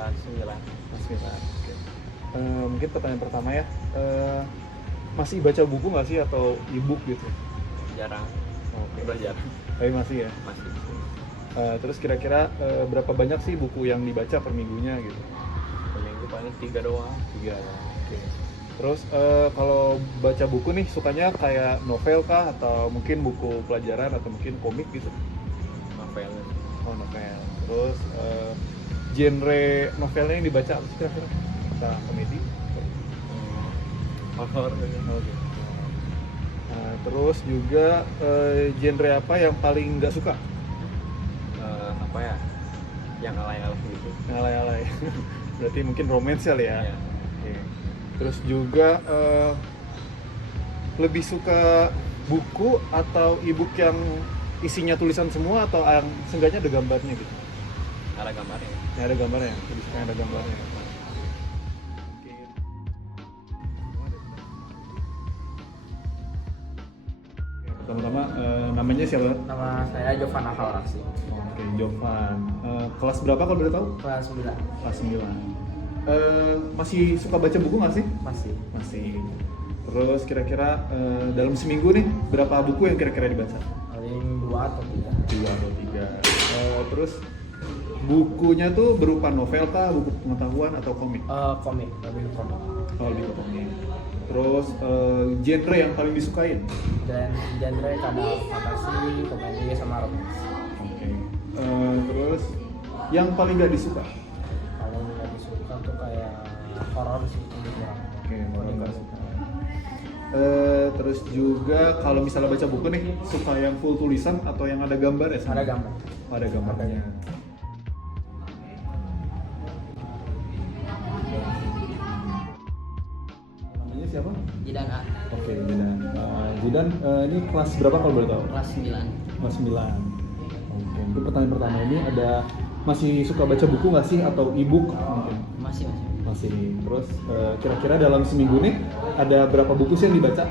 kelas 9. Kelas 9. Oke. Mungkin pertanyaan pertama ya. Masih baca buku nggak sih atau e-book gitu? Jarang. Oke. Udah jarang. Tapi masih ya. Masih. Terus kira-kira berapa banyak sih buku yang dibaca per minggunya gitu? Seminggu paling 3 doang. 3. Oke. Terus kalau baca buku nih sukanya kayak novel kah atau mungkin buku pelajaran atau mungkin komik gitu? Novel. Oh, novel. Terus genre novelnya yang dibaca apa sih kira-kira? Entah komedi? Horor. Oke. Terus juga genre apa yang paling nggak suka? Apa ya? Yang alay-alay gitu. Yang alay-alay. Berarti mungkin romance kali ya? Iya. Oke. Terus juga lebih suka buku atau e-book yang isinya tulisan semua atau yang seenggaknya ada gambarnya gitu? Ada gambarnya. Yang ada gambarnya, lebih suka yang ada gambarnya. Pertama-tama namanya siapa? Nama saya Jovan Akhalraksi. Oke, Jovan. Kelas berapa kalau boleh tahu? Kelas 9. Kelas 9. Masih suka baca buku nggak sih? Masih. Masih. Terus kira-kira dalam seminggu nih berapa buku yang kira-kira dibaca? Paling 2 atau 3. 2 atau 3. Terus bukunya tuh berupa novel kah, buku pengetahuan atau komik? Komik, lebih ke komik. Oh, lebih ke komik. Terus genre yang paling disukain? Dan genre kadang fantasi, komedi, sama romance. Oke. Terus yang paling nggak disuka? Kalau nggak disuka tuh kayak horor sih, lebih kurang. Oke, horor nggak suka. Terus juga kalau misalnya baca buku nih, suka yang full tulisan atau yang ada gambar ya? Ada gambar. Ada gambarnya. Namanya siapa? Jidan A, Oke, Jidan. Jidan, ini kelas berapa kalau boleh tahu? kelas 9. Kelas 9. Oke, mungkin pertanyaan pertama ini ada masih suka baca buku nggak sih atau e-book mungkin? Masih. Masih. Terus kira-kira dalam seminggu nih ada berapa buku sih yang dibaca?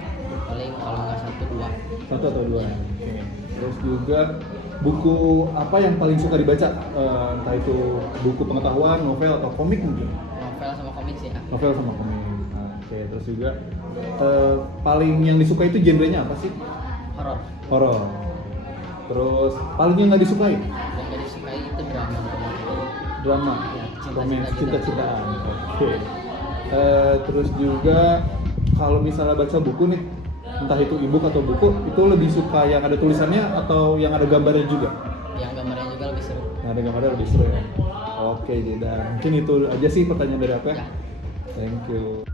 Paling kalau nggak 1, 2. 1 atau 2? Oke. Terus juga buku apa yang paling suka dibaca? Entah itu buku pengetahuan, novel atau komik mungkin? Novel sama komik sih ya. Novel sama komik. Oke, terus juga paling yang disukai itu genrenya apa sih? Horor. Horor. Terus paling yang nggak disukai? Yang nggak disukai itu drama. Drama. Ya, Romance, cinta-cinta cinta-cintaan. Oke. Terus juga kalau misalnya baca buku nih, entah itu e-book atau buku, itu lebih suka yang ada tulisannya atau yang ada gambarnya juga? Yang gambarnya juga lebih seru. Yang ada gambarnya lebih seru ya. Oke, dan mungkin itu aja sih pertanyaan dari aku ya. Ya. Thank you.